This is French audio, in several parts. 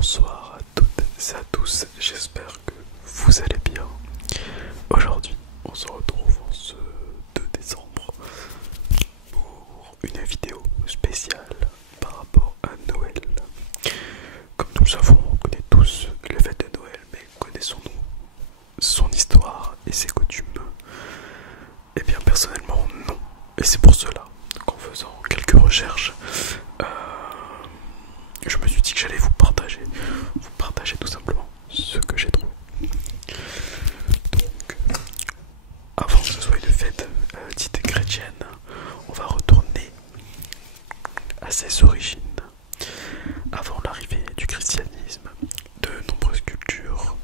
Bonsoir à toutes et à tous, j'espère que vous allez bien. Aujourd'hui, on se retrouve en ce 2 décembre pour une vidéo spéciale par rapport à Noël. Comme nous le savons, on connaît tous les fêtes de Noël, mais connaissons-nous son histoire et ses coutumes? Eh bien personnellement non, et c'est pour cela qu'en faisant quelques recherches, je me suis dit que j'allais vous partager tout simplement ce que j'ai trouvé. Donc, avant que ce soit une fête dite chrétienne, on va retourner à ses origines. Avant l'arrivée du christianisme, de nombreuses cultures,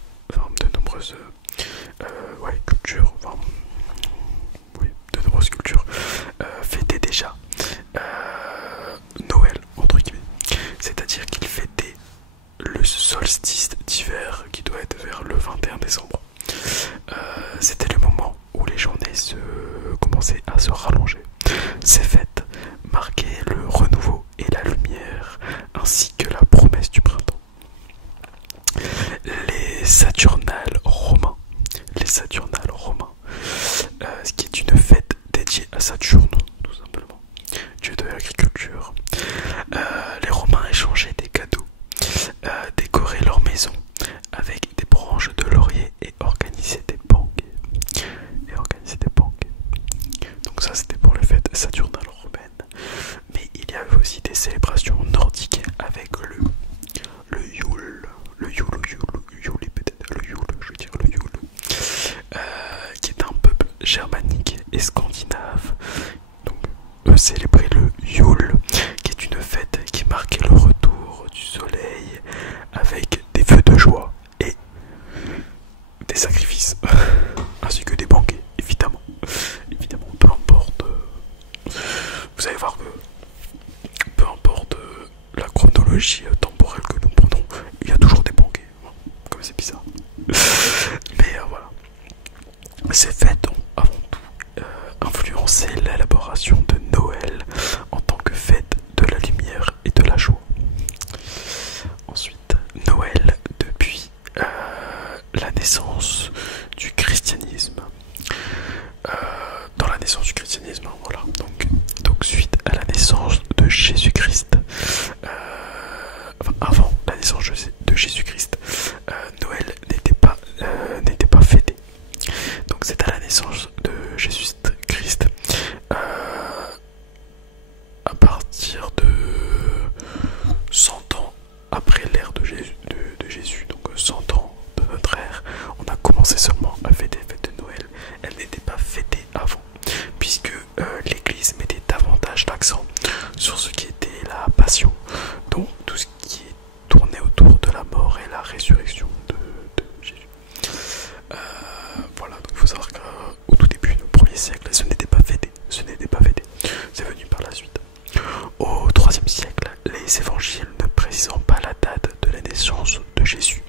fêtaient déjà Noël, entre guillemets. C'est-à-dire qu'ils fêtaient le solstice d'hiver qui doit être vers le 21 décembre. C'était le moment où les journées commençaient à se rallonger. Ces fêtes marquaient le renouveau et la lumière, ainsi que la promesse du printemps. Les Saturnales romains, ce qui est une fête dédiée à Saturne, tout simplement, dieu de l'agriculture. Les Romains échangeaient des cadeaux, décoraient leurs maisons avec des branches de laurier et organisaient des banquets. Donc ça c'était pour les fêtes saturnales romaines. Mais il y avait aussi des célébrations nordiques avec le Yule, qui est un peuple germanique et scandinave. Donc eux célébraient le Yule, qui est une fête qui marquait le retour du soleil avec des feux de joie et des sacrifices, ainsi que des banquets, évidemment, peu importe. Vous allez voir que peu importe la chronologie temporelle que nous prenons, il y a toujours des banquets, comme c'est bizarre. Mais voilà. Ces fêtes ont avant tout influencé l'élaboration de Noël en tant que fête de la lumière et de la joie. Ensuite, Noël depuis la naissance du christianisme. Dans la naissance du christianisme, voilà. Donc suite à la naissance de Jésus-Christ, avant la naissance de Jésus-Christ, Noël n'était pas fêté. Donc c'est à la naissance de Jésus-Christ, à partir de 100 ans après l'ère de Jésus, donc 100 ans de notre ère, on a commencé seulement à fêter les fêtes de Noël. Elle n'était pas fêtée avant, puisque l'église mettait davantage l'accent sur ce qui était la passion, donc tout ce qui est tourné autour de la mort et la résurrection de Jésus. Voilà, donc il faut savoir qu'au tout début, au 1er siècle, ce n'était pas fêté, c'est venu par la suite. Au 3e siècle, les évangiles ne précisant pas la date de la naissance de Jésus,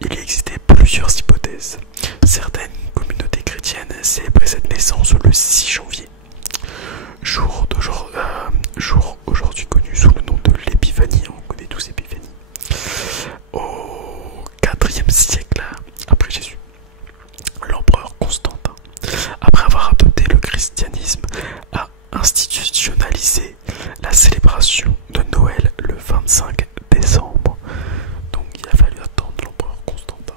il existait plusieurs hypothèses. Certaines communautés chrétiennes célébraient cette naissance le 6 janvier, jour aujourd'hui connu sous le nom de l'épiphanie. On connaît tous l'épiphanie. Au 4e siècle après Jésus, l'empereur Constantin, après avoir adopté le christianisme, a institutionnalisé la célébration de Noël le 25 décembre. Donc il a fallu attendre l'empereur Constantin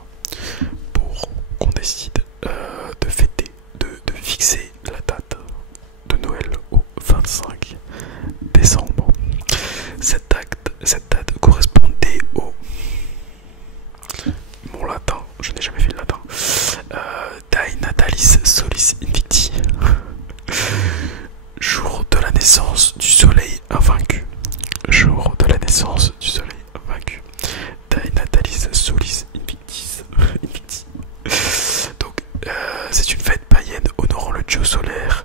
pour qu'on décide de fêter, de fixer la date de Noël au 25 décembre. Cette date correspondait au... Mon latin, je n'ai jamais fait le latin. Dai Natalis Solis Invicti. Jour de la naissance du soleil invaincu. Dai Natalis Solis Invictis. Donc, c'est une fête païenne honorant le dieu solaire.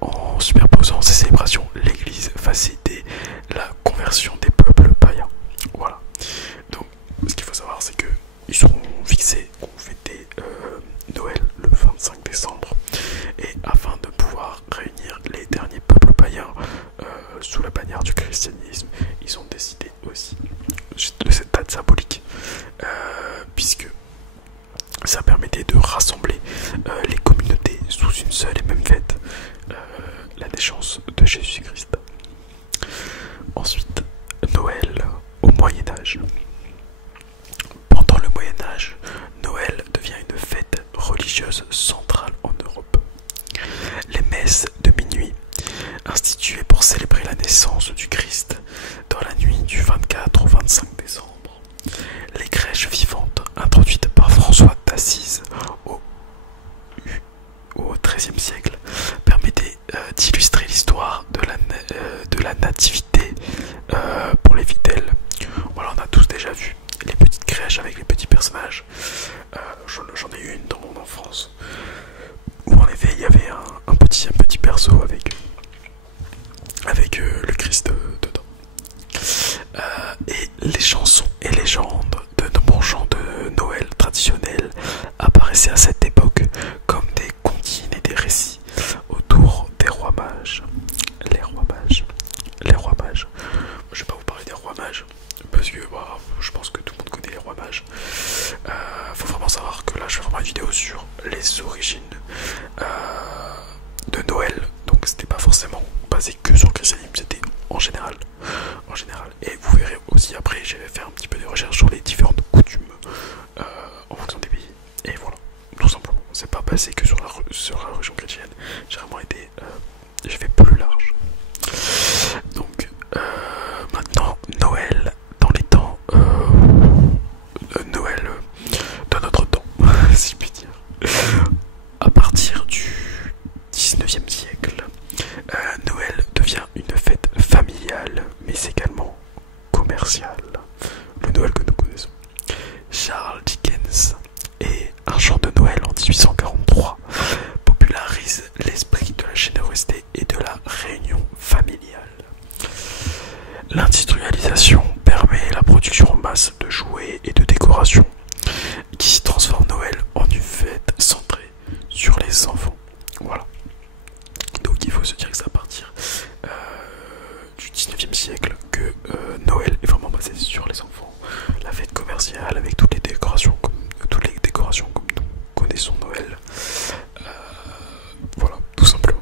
En superposant ces célébrations, l'église facilitait la conversion des peuples païens. Voilà. Donc, ce qu'il faut savoir, c'est que ils sont fixés, on fêtait Noël le 25 décembre, et afin de pouvoir réunir les derniers peuples païens sous la bannière du christianisme, ils ont décidé aussi de cette date symbolique, puisque ça permettait de rassembler les communautés sous une seule et même fête, la naissance de Jésus-Christ. Ensuite, Noël au Moyen-Âge. Pendant le Moyen-Âge, Noël devient une fête religieuse centrale en Europe. Les messes de minuit, instituées pour célébrer la naissance du Christ dans la nuit du 24 au 25 décembre. Les crèches vivantes, introduites par François d'Assise au XIIIe siècle, permettaient d'illustrer l'histoire de la nativité pour les fidèles. Voilà, on a tous déjà vu les petites crèches avec les petits personnages. J'en ai eu une dans mon enfance où en effet il y avait un petit perso avec le Christ dedans. Et les chansons et légendes de nombreux chants de Noël traditionnels apparaissaient à cette époque comme des comptines et des récits autour des rois mages. Les rois mages. Je vais pas vous parler des rois mages parce que je pense que tout le monde connaît les rois mages. Faut vraiment savoir que là je fais vraiment une vidéo sur les origines de Noël, donc c'était pas forcément basé que sur le christianisme, c'était en général. Et vous verrez aussi après, je vais faire un petit peu de recherche sur les différentes coutumes en fonction des pays. Et voilà, tout simplement, c'est pas basé que sur la religion chrétienne. J'ai vraiment été, j'ai fait plus large. Donc maintenant Noël dans les temps, Noël de notre temps, si je puis dire. À partir du 19e siècle, Noël devient une fête familiale, mais également commerciale. Le Noël que nous connaissons. Charles Dickens et Un chant de Noël en 1843 popularise l'esprit de la générosité et de la réunion familiale. L'industrialisation permet la production en masse de jouets et de décorations qui transforme Noël en une fête centrée sur les enfants. Voilà. Donc il faut se dire que c'est à partir du 19e siècle que Noël est vraiment basé sur les enfants. La fête commerciale avec toutes les décorations comme nous connaissons Noël. Voilà, tout simplement.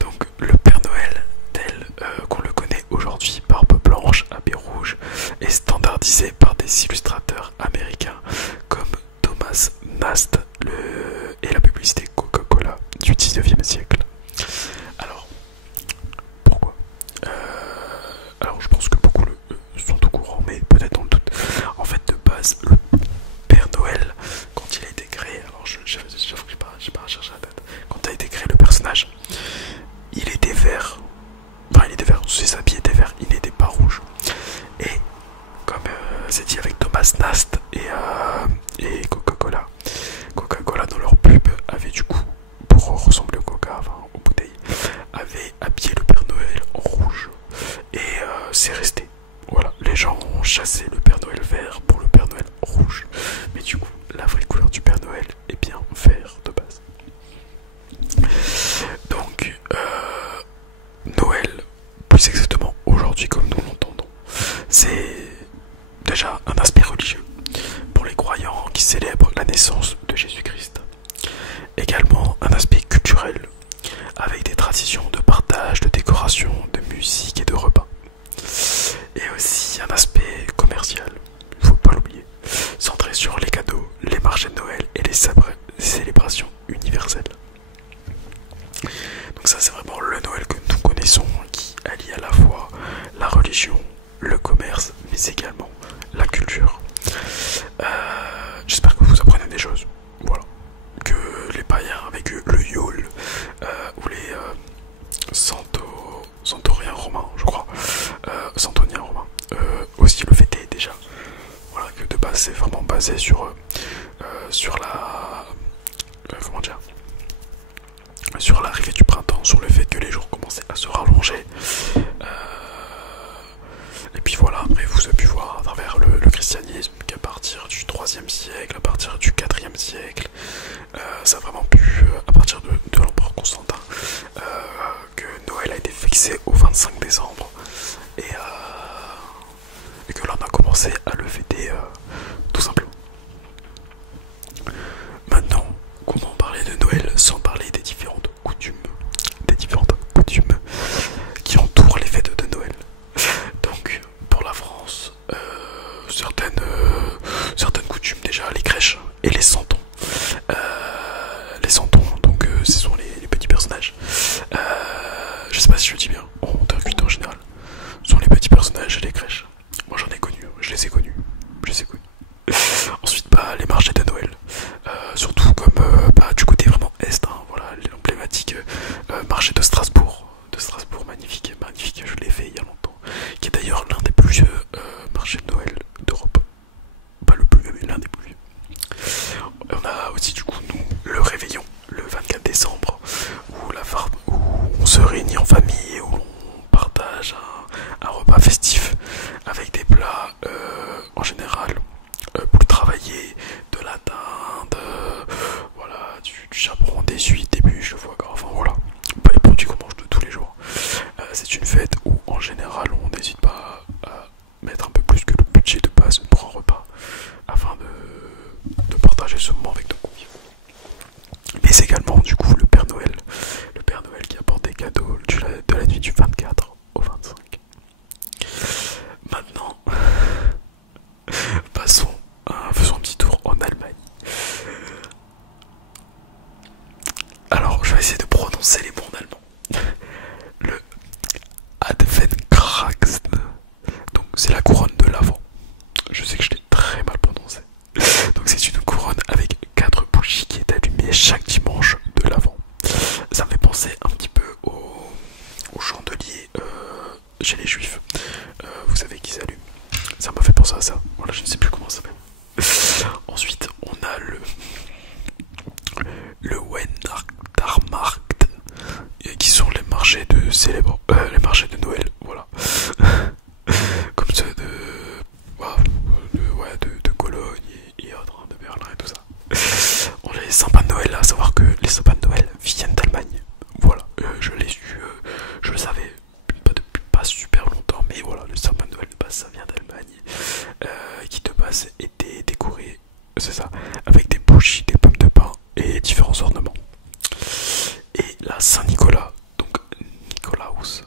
Donc le Père Noël tel qu'on le connaît aujourd'hui, barbe blanche, habit rouge, est standardisé par des illustrateurs américains comme Thomas Nast et la publicité Coca-Cola du 19e siècle. Alors, pourquoi alors je pense que beaucoup sont au courant, mais peut-être dans le doute. En fait, de base, le Père Noël, quand il a été créé, alors j'avoue que j'ai pas recherché la date, quand a été créé le personnage, il était vert. Enfin, il était vert, ses habits étaient verts, il n'était pas rouge. Et comme c'est dit avec Thomas Nast et Coca-Cola, Coca-Cola dans leur pub avait du coup, pour ressembler au Coca, enfin aux bouteilles, avait habillé le Père Noël en rouge. Et c'est resté. Voilà, les gens ont chassé le Père Noël vert pour le Père Noël rouge. Mais du coup, la vraie couleur du Père Noël est bien vert de base. Donc, Noël, plus exactement aujourd'hui comme nous l'entendons, c'est déjà un aspect religieux pour les croyants qui célèbrent la naissance de Jésus-Christ. Également un aspect culturel avec des traditions de partage, de décoration, de musique et de repas. Et aussi un aspect commercial, il ne faut pas l'oublier, centré sur les cadeaux, les marchés de Noël et les célébrations universelles. Donc ça c'est vraiment le Noël que nous connaissons, qui allie à la fois la religion, le commerce, mais également la culture. J'espère que vous apprenez des choses. Voilà. Que les païens avec le Yule ou les Santoriens romains, je crois, Santoniens romains, aussi le fêtaient déjà. Voilà, que de base c'est vraiment basé sur la comment dire, sur l'arrivée du printemps, sur le fait que les jours commençaient à se rallonger. Et puis voilà, après vous avez pu voir à travers le christianisme qu'à partir du 3e siècle, à partir du 4e siècle, ça a vraiment pu, à partir de l'empereur Constantin, que Noël a été fixé au 25 décembre. commencer à le fêter tout simplement. Maintenant, comment parler de Noël sans parler des différentes coutumes qui entourent les fêtes de Noël. Donc, pour la France, certaines coutumes déjà, les crèches et les santons. Les santons, donc ce sont les petits personnages. Je sais pas si je le dis bien, en terre cuite en général. Ce sont les petits personnages et les crèches. Moi j'en ai connu, je les ai connus. Ensuite, les marchés de Noël. Surtout comme du côté vraiment est, hein, voilà, l'emblématique marché de Strasbourg. Magnifique, je l'ai fait il y a longtemps. Qui est d'ailleurs l'un des plus vieux marchés de Noël d'Europe. Pas le plus vieux, mais l'un des plus vieux. On a aussi du coup nous le réveillon, le 24 décembre, où on se réunit en famille, où on partage un repas festif avec des plats en général pour travailler, de la dinde, voilà, du charbon, des huîtres, des bûches, de foie gras, enfin voilà, pas les produits qu'on mange de tous les jours. C'est une fête où en général on n'hésite pas à mettre un peu plus que le budget de base pour un repas afin de partager ce moment avec nos convives. Mais c'est également du coup le Père Noël qui apporte des cadeaux de la nuit du 24 au 25. Maintenant, faisons un petit tour en Allemagne. Alors, je vais essayer de prononcer les mots en allemand. Le Adventkrax, donc c'est la couronne de l'Avent. Je sais que je l'ai très mal prononcé. Donc c'est une couronne avec 4 bougies qui est allumée chaque dimanche de l'Avent. Ça me fait penser un petit peu au chandelier chez les juifs. Vous savez qu'ils allument. Ça m'a fait penser à ça. Voilà, je ne sais plus comment ça s'appelle. Ensuite, on a le Weihnachtsmarkt, qui sont les marchés les marchés de Noël, voilà. Comme ceux de Cologne et autres, hein, de Berlin et tout ça. On a les sapins de Noël, à savoir que les sapins de Noël viennent d'Allemagne. Voilà, je l'ai su, je le savais pas depuis pas super longtemps, mais voilà, le sapin de Noël de base ça vient d'Allemagne, qui de base était décoré, c'est ça, avec des bougies, des pommes de pin et différents ornements. Et la Saint-Nicolas, donc Nikolaus,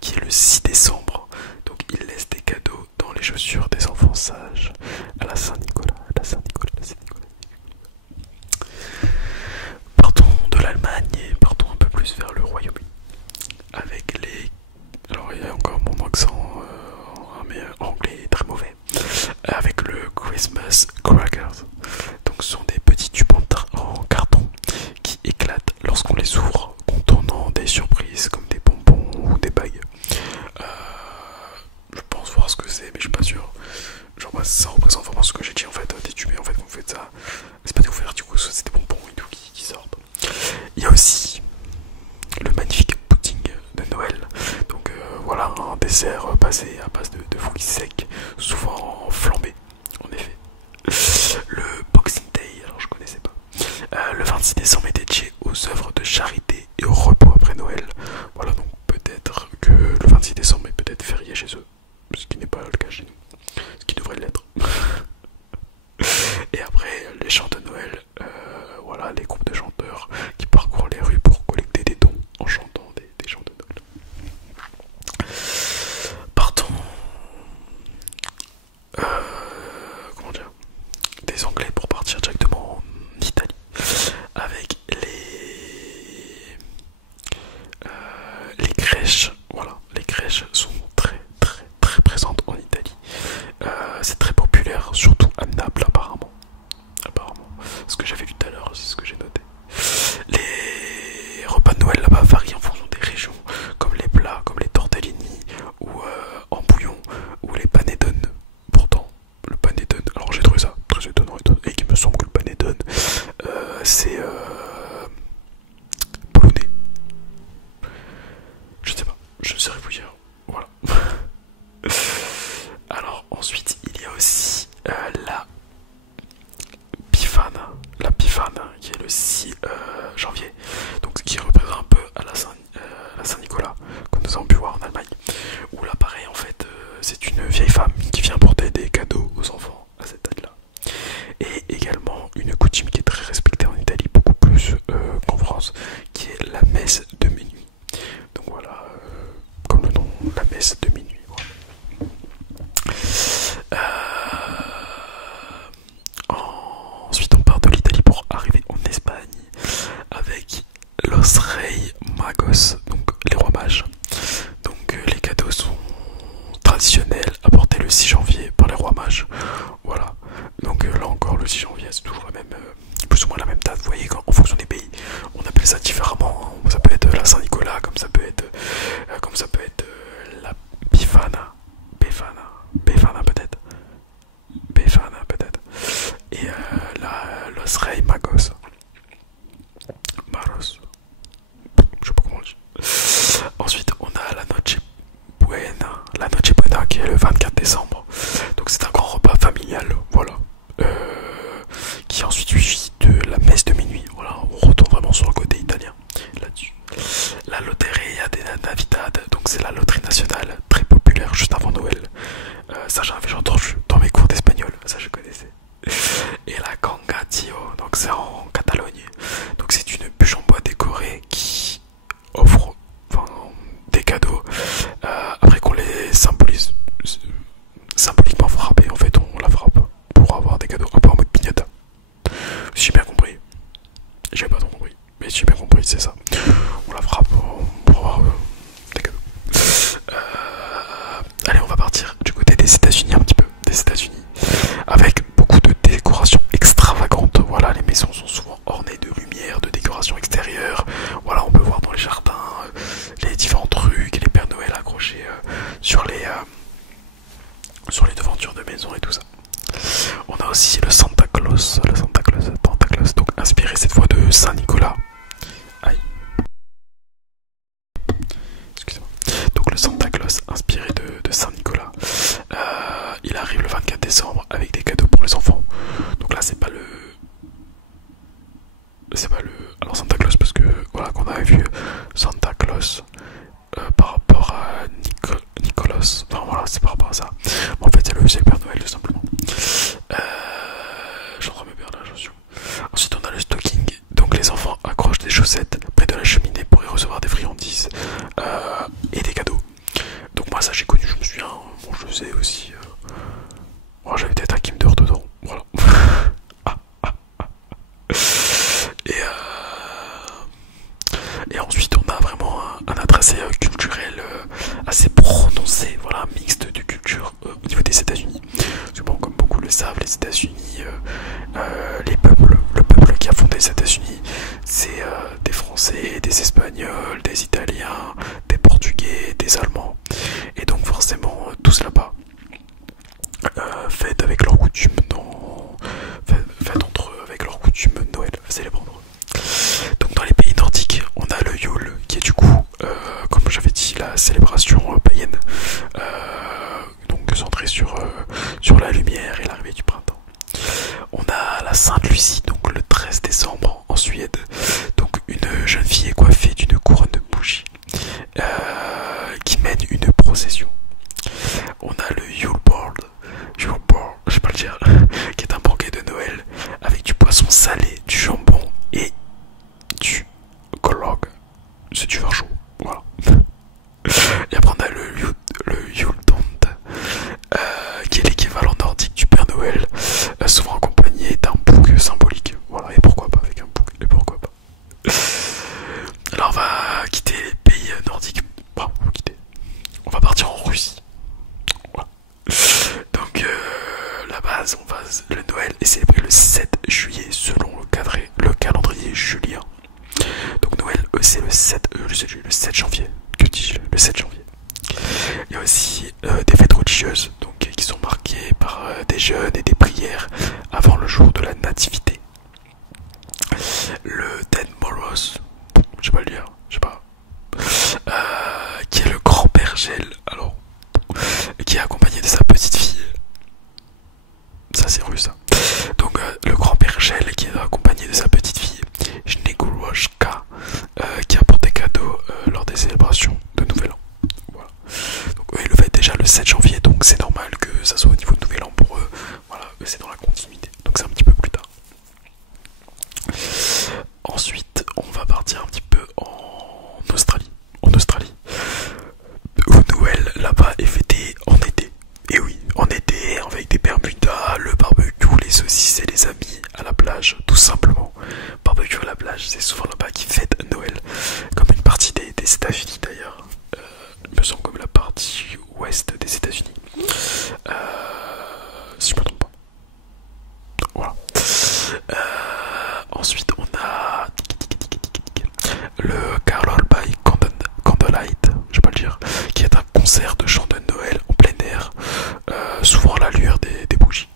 qui est le 6 décembre, donc il laisse des cadeaux dans les chaussures des enfants sages à la Saint-Nicolas, Partons de l'Allemagne et partons un peu plus vers le Royaume-Uni. Avec les... Alors il y a encore mon accent anglais très mauvais. Avec le Christmas Crackers. Donc ce sont des petits tubes en carton qui éclatent lorsqu'on les ouvre, contenant des surprises comme des bonbons ou des bagues. Je pense voir ce que c'est, mais je suis pas sûr. Genre ça représente vraiment ce que j'ai dit en fait, des tubes, et en fait quand vous faites ça, c'est pas des ouverts du coup, c'est des bonbons et tout qui sortent. Il y a aussi le magnifique pudding de Noël. Donc voilà, un dessert basé à base de fruits secs, souvent flambés en effet. Le Boxing Day, alors je connaissais pas. Le 26 décembre est dédié aux œuvres de charité et au repos après Noël. Voilà, donc peut-être que le 26 décembre est peut-être férié chez eux, ce qui n'est pas le cas chez nous, ce qui devrait l'être. Et après, les chants de Noël, voilà, les groupes de chanteurs qui parcourent les rues pour collecter des dons en chantant des chants de Noël. Partons des Anglais pour partir directement en Italie avec les crèches. Voilà, les crèches sont très présentes en Italie. C'est très populaire, surtout à Naples apparemment. Ce que j'avais vu tout à l'heure, c'est ce que j'ai noté. Les repas de Noël là-bas varient en fonction des régions, comme les plats, comme les tortellini ou en bouillon, ou les panettone. Pourtant, le panettone, alors j'ai trouvé ça très étonnant et qu'il me semble que le panettone c'est polonais. Je ne sais pas, je ne saurais vous dire. Voilà. Alors ensuite, il y a aussi la Bifana qui est le 6 janvier, donc ce qui représente un peu à la Saint-Nicolas, comme nous avons pu voir en Allemagne, où là pareil en fait c'est une vieille femme qui vient messe de minuit. Voilà. Ensuite, on part de l'Italie pour arriver en Espagne avec Los Rey Magos, donc les rois mages. Donc les cadeaux sont traditionnels apportés le 6 janvier par les rois mages. Voilà. Donc là encore, le 6 janvier, c'est toujours la même, plus ou moins la même date. Vous voyez, en fonction des pays, on appelle ça différemment. Ça peut être la Saint-Nicolas, comme ça peut être, la Bifana, Befana peut-être. Befana peut-être. Et la Los Rey Magos. Maros. Je sais pas comment on dit. Ensuite, on a la Noche Buena. La Noche Buena qui est le 24 décembre. Donc c'est un grand repas familial. Voilà. Qui est ensuite suivi de la messe de minuit. Voilà, on retourne vraiment sur le côté italien là-dessus. La Loteria de la Navidad. Donc c'est la loterie nationale très populaire juste avant Noël. Ça j'avais entendu dans mes cours d'espagnol. Ça je connaissais. Et la Cangatio, donc c'est en Catalogne. Donc c'est une bûche en bois décorée qui offre des cadeaux après qu'on les symbolise symboliquement frappés. En fait, on la frappe pour avoir des cadeaux un peu en mode pignata. Si j'ai bien compris, j'ai pas trop compris, mais si j'ai bien compris, c'est ça. On la frappe pour avoir des cadeaux. Allez, on va partir du côté des États-Unis un petit peu, des États-Unis, avec beaucoup de décorations extravagantes. Voilà, les maisons sont souvent ornées de lumière, de décorations extérieures. Voilà, on peut voir dans les jardins les différents trucs, les Pères Noël accrochés sur les devantures de maisons et tout ça. On a aussi le Santa Claus, donc inspiré cette fois de Saint-Nicolas. Aïe. Excusez-moi. Donc le Santa Claus inspiré de Saint-Nicolas. Il arrive le 24 décembre avec des cadeaux pour les enfants. Donc là c'est pas le alors Santa Claus, parce que voilà qu'on avait vu Santa Claus par rapport à Nicolas. Enfin voilà, c'est par rapport à ça. Mais en fait c'est le Père Noël tout simplement. Je suis en train de me perdre la chaussure. Ensuite on a le stocking. Donc les enfants accrochent des chaussettes près de la cheminée pour y recevoir des friandises et des cadeaux. Donc moi ça j'ai connu, je me souviens. Bon, je faisais aussi moi j'avais peut-être un Kinder dedans. Voilà. Et ensuite on a vraiment un attrait culturel assez prononcé, voilà, un mixte de culture au niveau des États-Unis. Parce que bon, comme beaucoup le savent, les États-Unis, le peuple qui a fondé les États-Unis, c'est des Français, des Espagnols, des Italiens, des Portugais, des Allemands. Et donc forcément tous là-bas fêtent avec leurs coutumes fêtent entre eux avec leurs coutumes Noël, célèbrent entre eux. Donc dans les pays nordiques, on a le Yule qui est du coup, comme j'avais dit, la célébration païenne, donc centrée sur la lumière et l'arrivée du printemps. On a la Sainte Lucie, donc le 13 décembre en Suède. Donc une jeune fille est coiffée d'une couronne de bougies qui mène une procession. On a le Yule Board, je sais pas le dire, qui est un banquet de Noël avec du poisson salé, du jambon et du glögg. C'est du vin chaud, voilà. Et après on a le Yule Tante, qui est l'équivalent nordique du Père Noël, souvent accompagné d'un bouc symbolique. Voilà, et pourquoi pas avec un bouc, et pourquoi pas. Alors on va quitter les pays nordiques. Bon, on va partir en Russie. Voilà. Donc la base, le Noël est célébré le 7 juillet selon le calendrier julien. Donc Noël, c'est le 7 janvier. Que dis-je? Le 7 janvier. Il y a aussi des fêtes religieuses, donc qui sont marquées par des jeûnes et des prières avant le jour de la nativité. Le Dead Moros, je sais pas le dire, je sais pas. Qui est le grand-père Gel, alors, qui est accompagné de sa petite fille. Ça c'est russe, hein. Donc le grand-père Gel qui est accompagné de sa petite fille Sneguroshka, qui apporte des cadeaux lors des célébrations de Nouvel An. Voilà. Donc eux ils le fêtent déjà le 7 janvier, donc c'est normal que ça soit au niveau de Nouvel An pour eux. Voilà, eux c'est dans la continuité, donc c'est un petit peu plus tard. Ensuite on va partir un petit peu en Australie. Au Noël là-bas concerts de chants de Noël en plein air, souvent à la lueur des bougies.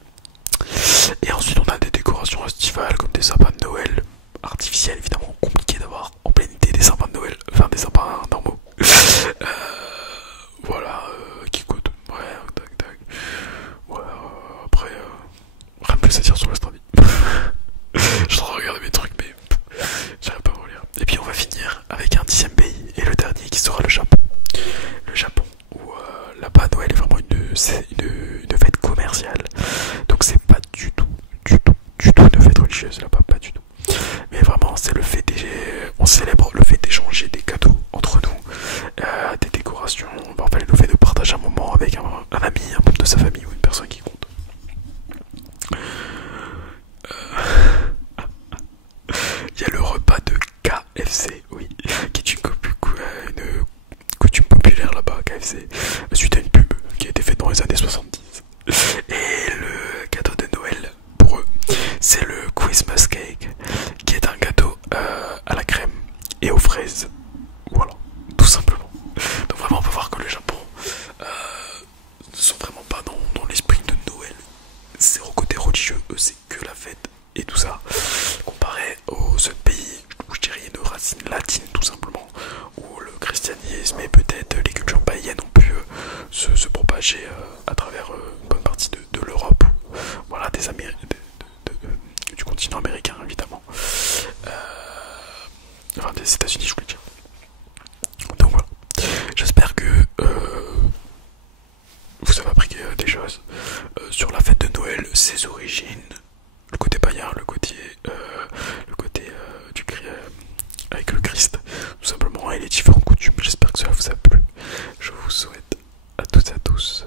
Et ensuite on a des décorations estivales comme des sapins de Noël artificiels, évidemment compliqué d'avoir en plein été des sapins de Noël, enfin des sapins normaux. Voilà, qui coûte, ouais, tac tac. Voilà, après, rien de plus à dire sur l'Australie. Je suis en train de regarder mes trucs, mais j'arrive pas à relire. Et puis on va finir avec un 10e pays, et le dernier qui sera le Japon. Le Japon, où là-bas Noël est vraiment une fête commerciale. Donc c'est pas du tout une fête religieuse là-bas, pas du tout. Mais vraiment c'est le fait on célèbre le fait d'échanger des cadeaux entre nous, des décorations, enfin le fait de partager un moment avec un ami, un membre de sa famille ou une personne qui compte. Il y a le repas de KFC, oui, qui est une coutume populaire là-bas, KFC, suite à une pub qui a été faite dans les années 70. Et le gâteau de Noël, pour eux, c'est le Christmas cake, qui est un gâteau à la crème et aux fraises. Voilà, tout simplement. Donc vraiment, on peut voir que le Japon ne sont vraiment pas dans l'esprit de Noël. C'est au côté religieux, eux, c'est que la fête et tout ça. Comparé aux autres pays où je dirais une racine latine, tout simplement, où le christianisme et peut-être les cultures païennes ont pu se propager à travers une bonne partie de l'Europe, voilà, du continent américain évidemment, enfin des États-Unis je voulais dire. Donc voilà, j'espère que vous avez appris des choses sur la fête de Noël, ses origines, le côté païen, le côté avec le Christ, tout simplement, et les différentes coutumes. J'espère que cela vous a plu. Je vous souhaite à toutes et à tous